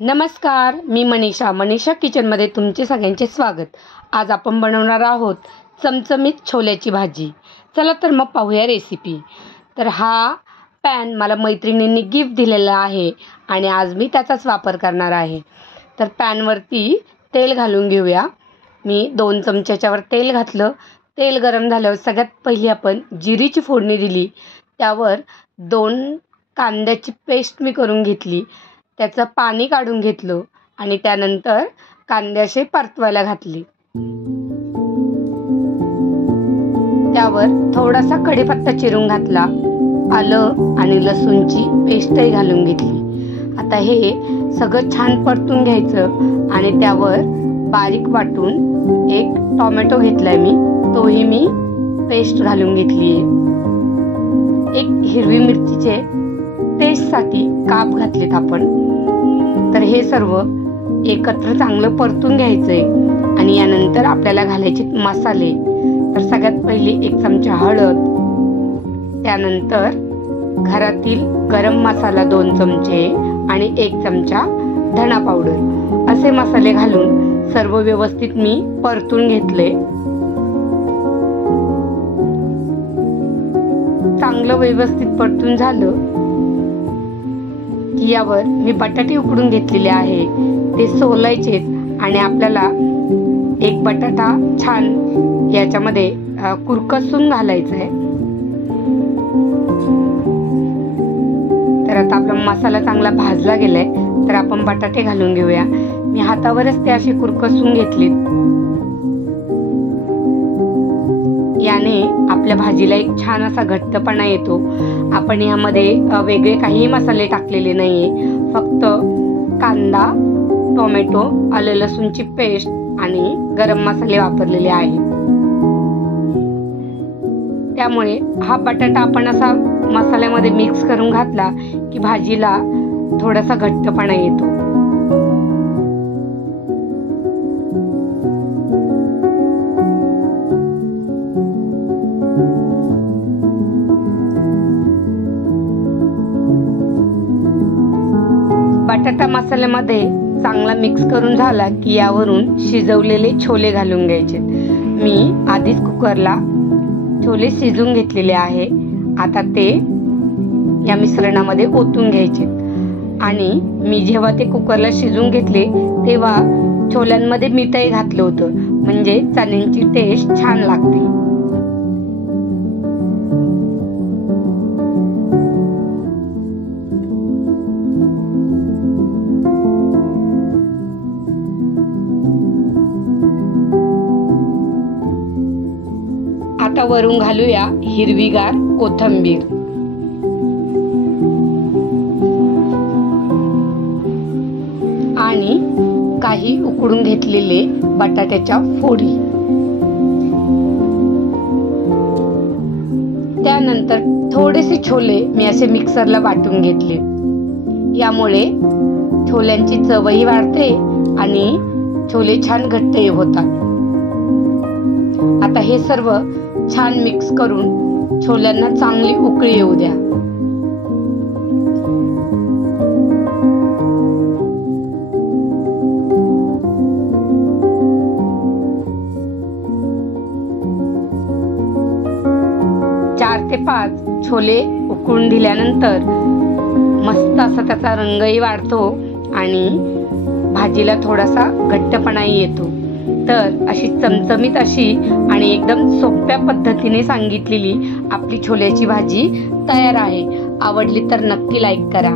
नमस्कार, मी मनीषा किचनमध्ये तुमचे सगळ्यांचे स्वागत. आज आपण बनवणार आहोत चमचमीत छोल्याची भाजी. चला तर मग पाहूया रेसिपी. तर हा पॅन मला मैत्रिणींनी गिफ्ट दिलेला आहे आणि आज मी त्याचाच वापर करणार आहे. तर पॅनवरती तेल घालून घेऊया. मी 2 चमच्याच्यावर तेल घातलं. तेल गरम झाल्यावर सगळ्यात पहिली आपण जिरीची फोडणी दिली. त्यावर 2 कांद्याची पेस्ट मी करून घेतली. त्याचं पाणी काढून घेतलं आणि त्यानंतर कांद्याचे परतवायला घातले. त्यावर थोडासा कढीपत्ता चिरून घातला. आलं आणि लसूणची पेस्टही घालून घेतली. आता हे सगळं छान परतून घ्यायचं आणि त्यावर बारीक वाटून एक टोमॅटो घेतलाय मी, तोही मी पेस्ट घालून घेतली आहे. एक हिरवी मिरचीचे टेस्टसाठी काप घातलेत आपण. तर हे सर्व एकत्र चांगलं परतून घ्यायचंय आणि यानंतर आपल्याला घालायचे मसाले. तर सगळ्यात पहिली 1 चमचा हळद, त्यानंतर घरातील गरम मसाला 2 चमचे आणि 1 चमचा धना पावडर असे मसाले घालून सर्व व्यवस्थित मी परतून घेतले. चांगलं व्यवस्थित परतून झालं की यावर मी बटाटे उकडून घेतलेले आहे, ते सोलायचे आणि आपल्याला एक बटाटा छान याच्यामध्ये कुरकसून घालायचा आहे. तर आता आपला मसाला चांगला भाजला गेलाय. तर आपण बटाटे घालून घेऊया. मी हातावरच ते असे कुरकसून घेतलेत. याने आपल्या भाजीला एक छान असा घट्टपणा येतो. आपण यामध्ये वेगळे काही मसाले टाकलेले नाहीये, फक्त कांदा, टोमॅटो, आलं लसूणची पेस्ट आणि गरम मसाले वापरलेले आहेत. त्यामुळे हा बटाटा आपण असा मसाल्यामध्ये मिक्स करून घातला की भाजीला थोडासा घट्टपणा येतो. बटाटा मसाल्यामध्ये चांगला मिक्स करून झाला की यावरून शिजवलेले छोले घालून घ्यायचे. मी आधीच कुकरला छोले शिजून घेतलेले आहे. आता ते या मिश्रणामध्ये ओतून घ्यायचे आणि मी जेव्हा ते कुकरला शिजून घेतले तेव्हा छोल्यांमध्ये मीठही घातलं होतं, म्हणजे चण्यांची टेस्ट छान लागते. आता वरून घालूया हिरवीगार कोथिंबीर. आणि काही उकडून घेतलेले बटाट्याच्या फोडी. त्यानंतर थोडेसे छोले मी असे मिक्सरला वाटून घेतले. यामुळे छोल्यांची चवही वाढते आणि छोले छान घट्टही होतात. आता हे सर्व छान मिक्स करून छोल्यांना चांगली उकळी येऊ द्या. चार ते 5 छोले उकळून दिल्यानंतर मस्त असा त्याचा रंगही वाढतो आणि भाजीला थोडासा घट्टपणाही येतो. तर अशी चमचमीत अशी आणि एकदम सोप्या पद्धतीने सांगितलेली आपली छोल्याची भाजी तयार आहे. आवडली तर नक्की लाईक करा.